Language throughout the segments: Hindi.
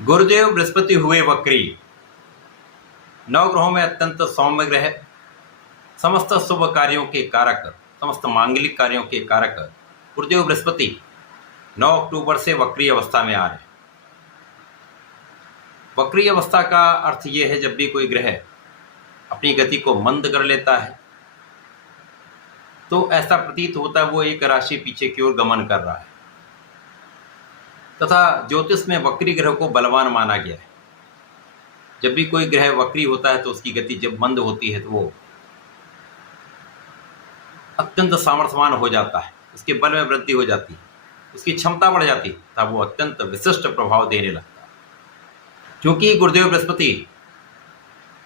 गुरुदेव बृहस्पति हुए वक्री। नवग्रहों में अत्यंत सौम्य ग्रह, समस्त शुभ कार्यों के कारक, समस्त मांगलिक कार्यों के कारक गुरुदेव बृहस्पति 9 अक्टूबर से वक्री अवस्था में आ रहे हैं। वक्री अवस्था का अर्थ यह है जब भी कोई ग्रह अपनी गति को मंद कर लेता है तो ऐसा प्रतीत होता है वो एक राशि पीछे की ओर गमन कर रहा है, तथा ज्योतिष में वक्री ग्रह को बलवान माना गया है। जब भी कोई ग्रह वक्री होता है तो उसकी गति जब मंद होती है तो वो अत्यंत सामर्थ्यवान हो जाता है, उसके बल में वृद्धि हो जाती है, उसकी क्षमता बढ़ जाती है तथा वो अत्यंत विशिष्ट प्रभाव देने लगता है। क्योंकि गुरुदेव बृहस्पति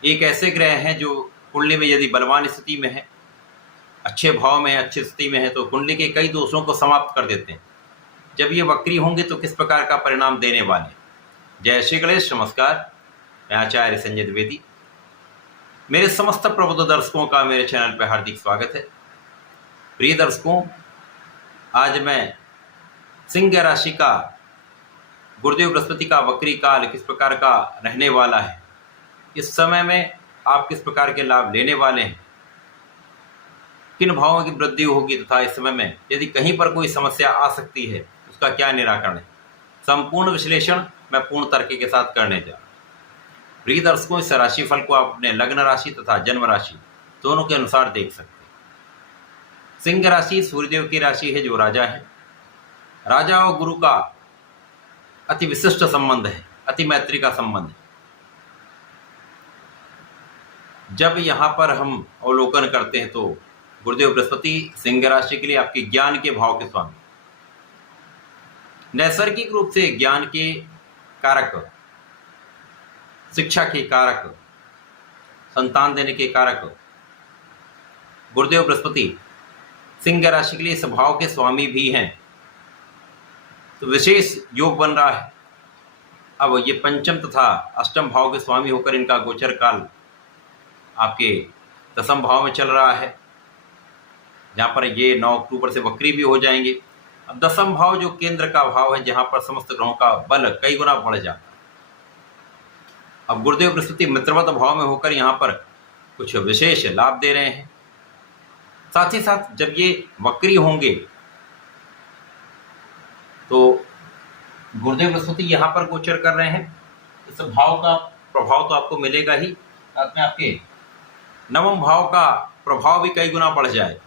एक ऐसे ग्रह हैं जो कुंडली में यदि बलवान स्थिति में है, अच्छे भाव में है, अच्छी स्थिति में है तो कुंडली के कई दोषों को समाप्त कर देते हैं। जब ये वक्री होंगे तो किस प्रकार का परिणाम देने वाले। जय श्री गणेश। नमस्कार, मैं आचार्य संजय द्विवेदी। मेरे समस्त प्रबुद्ध दर्शकों का मेरे चैनल पर हार्दिक स्वागत है। प्रिय दर्शकों, आज मैं सिंह राशि का गुरुदेव बृहस्पति का वक्री काल किस प्रकार का रहने वाला है, इस समय में आप किस प्रकार के लाभ लेने वाले हैं, किन भावों की वृद्धि होगी तथा इस समय में यदि कहीं पर कोई समस्या आ सकती है उसका क्या निराकरण है, संपूर्ण विश्लेषण मैं पूर्ण तर्क के साथ करने जा रहा हूं। प्रिय दर्शकों, इस राशिफल को आप अपने लग्न राशि तथा जन्म राशि दोनों के अनुसार देख सकते हैं। सिंह राशि सूर्यदेव की राशि है जो राजा है। राजा और गुरु का अति विशिष्ट संबंध है, अति मैत्री का संबंध है। जब यहाँ पर हम अवलोकन करते हैं तो गुरुदेव बृहस्पति सिंह राशि के लिए आपके ज्ञान के भाव के स्वामी, नैसर्गिक रूप से ज्ञान के कारक, शिक्षा के कारक, संतान देने के कारक गुरुदेव बृहस्पति सिंह राशि के लिए इस भाव के स्वामी भी हैं, तो विशेष योग बन रहा है। अब ये पंचम तथा अष्टम भाव के स्वामी होकर इनका गोचर काल आपके दसम भाव में चल रहा है, जहाँ पर ये 9 अक्टूबर से वक्री भी हो जाएंगे। अब दसम भाव जो केंद्र का भाव है, जहाँ पर समस्त ग्रहों का बल कई गुना बढ़ जाता है। अब गुरुदेव बृहस्पति मित्रवत भाव में होकर यहाँ पर कुछ विशेष लाभ दे रहे हैं। साथ ही साथ जब ये वक्री होंगे तो गुरुदेव बृहस्पति यहाँ पर गोचर कर रहे हैं, इस भाव का प्रभाव तो आपको मिलेगा ही, साथ में आपके नवम भाव का प्रभाव भी कई गुना बढ़ जाए।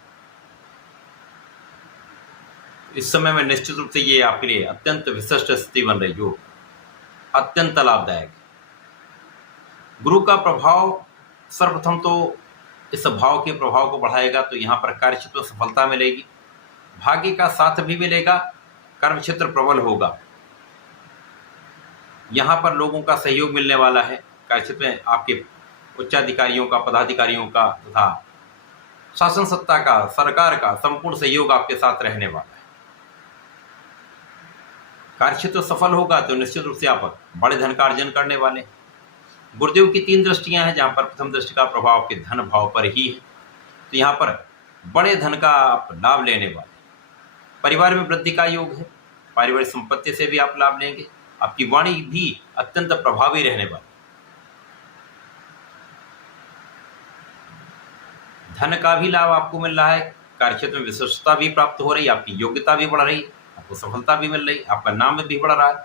इस समय में निश्चित रूप से ये आपके लिए अत्यंत विशिष्ट स्थिति बन रही जो अत्यंत लाभदायक है। गुरु का प्रभाव सर्वप्रथम तो इस भाव के प्रभाव को बढ़ाएगा, तो यहाँ पर कार्यक्षेत्र में सफलता मिलेगी, भाग्य का साथ भी मिलेगा, कर्म क्षेत्र प्रबल होगा, यहाँ पर लोगों का सहयोग मिलने वाला है। कार्यक्षेत्र में आपके उच्चाधिकारियों का, पदाधिकारियों का तथा शासन सत्ता का, सरकार का संपूर्ण सहयोग आपके साथ रहने वाला है। कार्यक्षेत्र सफल होगा तो निश्चित रूप से आप बड़े धन का अर्जन करने वाले। गुरुदेव की 3 दृष्टियां हैं, जहां पर प्रथम दृष्टि का प्रभाव आपके धन भाव पर ही है, तो यहाँ पर बड़े धन का आप लाभ लेने वाले। परिवार में वृद्धि का योग है, पारिवारिक संपत्ति से भी आप लाभ लेंगे। आपकी वाणी भी अत्यंत प्रभावी रहने वाली। धन का भी लाभ आपको मिल रहा है, कार्यक्षेत्र में विशिष्टता भी प्राप्त हो रही है, आपकी योग्यता भी बढ़ रही है, आपको सफलता भी मिल रही, आपका नाम भी बढ़ रहा है।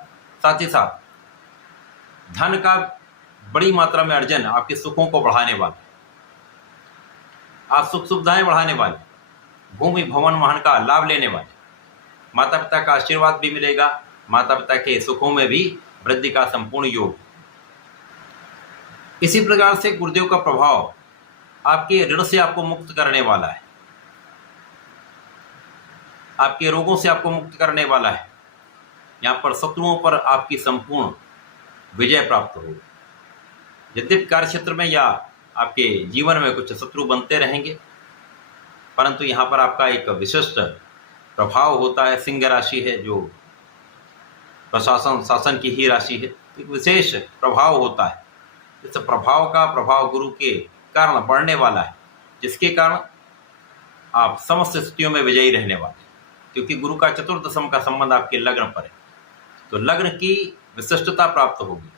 साथ ही साथ धन का बड़ी मात्रा में अर्जन आपके सुखों को बढ़ाने वाला, आप सुख सुविधाएं बढ़ाने वाले, भूमि भवन वाहन का लाभ लेने वाले, माता पिता का आशीर्वाद भी मिलेगा, माता पिता के सुखों में भी वृद्धि का संपूर्ण योग। इसी प्रकार से गुरुदेव का प्रभाव आपके ऋण से आपको मुक्त करने वाला है, आपके रोगों से आपको मुक्त करने वाला है। यहाँ पर शत्रुओं पर आपकी संपूर्ण विजय प्राप्त होगी। यद्यपि कार्य क्षेत्र में या आपके जीवन में कुछ शत्रु बनते रहेंगे, परंतु यहाँ पर आपका एक विशिष्ट प्रभाव होता है। सिंह राशि है जो प्रशासन शासन की ही राशि है, एक विशेष प्रभाव होता है। इस प्रभाव का प्रभाव गुरु के कारण बढ़ने वाला है, जिसके कारण आप समस्त स्थितियों में विजयी रहने वाले, क्योंकि गुरु का चतुर्दशम का संबंध आपके लग्न पर है। तो लग्न की विशिष्टता प्राप्त होगी।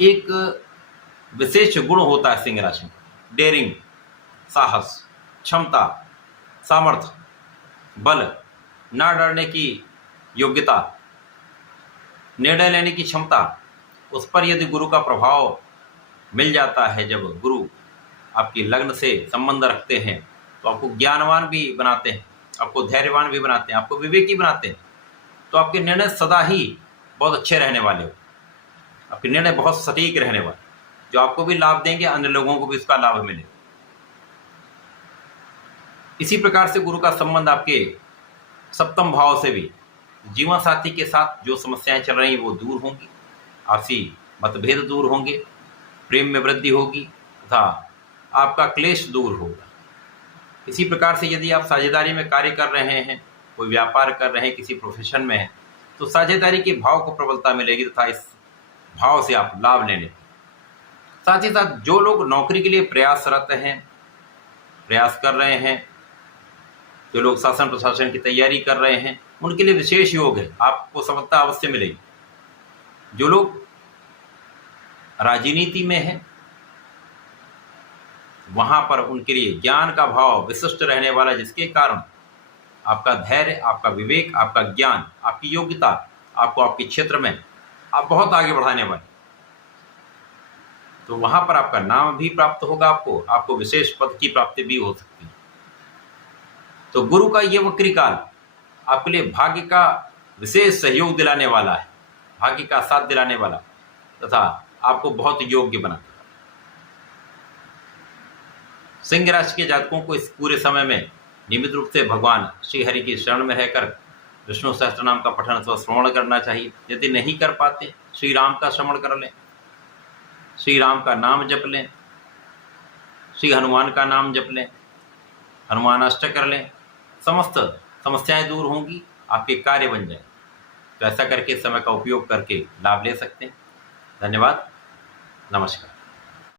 एक विशेष गुण होता है सिंह राशि में, डेयरिंग, साहस, क्षमता, सामर्थ्य, बल, ना डरने की योग्यता, निर्णय लेने की क्षमता। उस पर यदि गुरु का प्रभाव मिल जाता है, जब गुरु आपकी लग्न से संबंध रखते हैं, तो आपको ज्ञानवान भी बनाते हैं, आपको धैर्यवान भी बनाते हैं, आपको विवेकी बनाते हैं। तो आपके निर्णय सदा ही बहुत अच्छे रहने वाले हो, आपके निर्णय बहुत सटीक रहने वाले, जो आपको भी लाभ देंगे, अन्य लोगों को भी उसका लाभ मिलेगा। इसी प्रकार से गुरु का संबंध आपके सप्तम भाव से भी जीवन साथी के साथ जो समस्याएं चल रही वो दूर होंगी, आपसी मतभेद दूर होंगे, प्रेम में वृद्धि होगी तथा आपका क्लेश दूर होगा। इसी प्रकार से यदि आप साझेदारी में कार्य कर रहे हैं, कोई व्यापार कर रहे हैं, किसी प्रोफेशन में हैं, तो साझेदारी के भाव को प्रबलता मिलेगी तथा इस भाव से आप लाभ लेने। साथ ही साथ जो लोग नौकरी के लिए प्रयासरत हैं, प्रयास कर रहे हैं, जो लोग शासन प्रशासन की तैयारी कर रहे हैं, उनके लिए विशेष योग है, आपको सफलता अवश्य मिलेगी। जो लोग राजनीति में हैं, वहां पर उनके लिए ज्ञान का भाव विशिष्ट रहने वाला, जिसके कारण आपका धैर्य, आपका विवेक, आपका ज्ञान, आपकी योग्यता आपको आपके क्षेत्र में आप बहुत आगे बढ़ाने वाले। तो वहां पर आपका नाम भी प्राप्त होगा, आपको विशेष पद की प्राप्ति भी हो सकती है। तो गुरु का ये वक्री काल आपके लिए भाग्य का विशेष सहयोग दिलाने वाला है, भाग्य का साथ दिलाने वाला तथा आपको बहुत योग्य बनाता है। सिंह राशि के जातकों को इस पूरे समय में नियमित रूप से भगवान श्री हरि की शरण में रहकर विष्णु सहस्त्रनाम का पठन अथवा श्रवण करना चाहिए। यदि नहीं कर पाते, श्री राम का श्रवण कर लें, श्री राम का नाम जप लें, श्री हनुमान का नाम जप लें, हनुमान अष्टक कर लें, समस्त समस्याएं दूर होंगी, आपके कार्य बन जाए। तो ऐसा करके समय का उपयोग करके लाभ ले सकते हैं। धन्यवाद, नमस्कार।